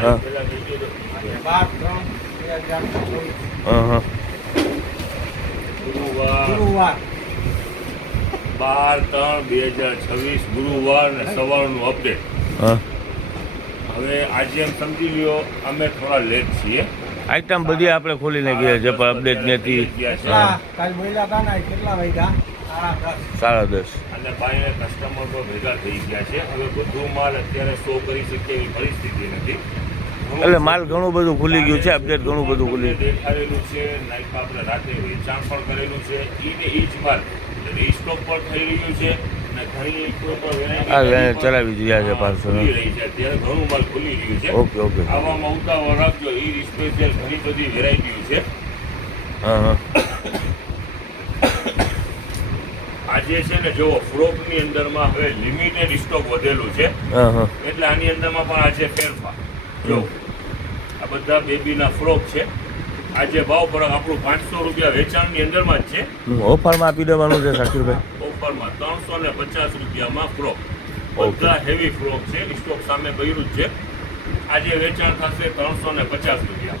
હા. ગુરુવાર 12/3/2026 ગુરુવાર ને સવારનું અપડેટ. હા હવે આજે એમ સમજી લ્યો અમે થોડા લેટ છીએ. આઈટમ બધી આપણે ખોલીને ગયા છે પણ અપડેટ નથી. હા. કાલ બોલ્યા હતા ને કેટલા વાગ્યા 10:30 10:30. અને બાય કસ્ટમર તો ભેગા થઈ ગયા છે. હવે બધું માલ અત્યારે શો કરી શકીએ એવી પરિસ્થિતિ નથી. એટલે માલ ઘણું બધું ખુલી ગયું છે, અપડેટ ઘણું બધું ખુલી દેખાડેલું છે. નાઈક આપણે રાતે વેચાણ પણ કરેલું છે. ઈ જ માલ રીસ્ટોક પણ થઈ રહ્યું છે અને ઘણી ચલાવી દીધા છે પાર્સલ. ખુલી રહી છે. અત્યારે ઘણું માલ ખુલી રહ્યું છે. Okay okay. આવામાં ઉતાવળ રાખજો. ઈ સ્પેશિયલ ઘણી બધી વેરાયટીઓ છે. હા હા. આજે છે ને જો ફ્રોકની અંદરમાં હવે લિમિટેડ સ્ટોક વધેલું છે. હા હા. એટલે આની અંદરમાં પણ આજે ફેરફાર. જો આ બધા બેબીના ફ્રોક છે. આજે ભાવ ફરક આપણું 500 રૂપિયા વેચાણની અંદરમાં જ છે. ઓફરમાં આપી દેવાનું છે શાકીરભાઈ. ઓફરમાં 350 રૂપિયામાં ફ્રોક. બધા હેવી ફ્રોક છે. સ્ટોક સામે કર્યું જ છે. આજે વેચાણ થશે 350 રૂપિયા.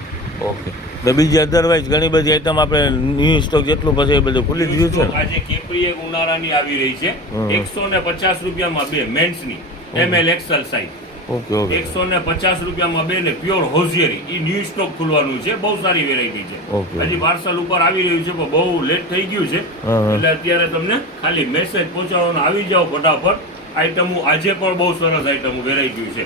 ઓકે. તો બીજી અધરવાઇઝ ઘણી બધી આઈટમ આપણે ન્યૂ સ્ટોક જેટલું પછી એ બધું ખુલી ગયું છે. આજે કેપરી એક ઉનાળાની આવી રહી છે. 150 રૂપિયામાં બે મેન્સની ML XL size. Okay okay. 150 રૂપિયામાં બે ને પ્યોર હોઝિયરી. એ ન્યૂ સ્ટોક ખુલવાનું છે. બહુ સારી વેરાયટી છે. ઓકે. હજી પાર્સલ ઉપર આવી રહ્યું છે પણ બહુ લેટ થઈ ગયું છે. એટલે અત્યારે તમને ખાલી મેસેજ પહોંચાડવાનો આવી જાઓ ફટાફટ. આઈટમો આજે પણ બહુ સરસ આઈટમો વેરાયટી છે.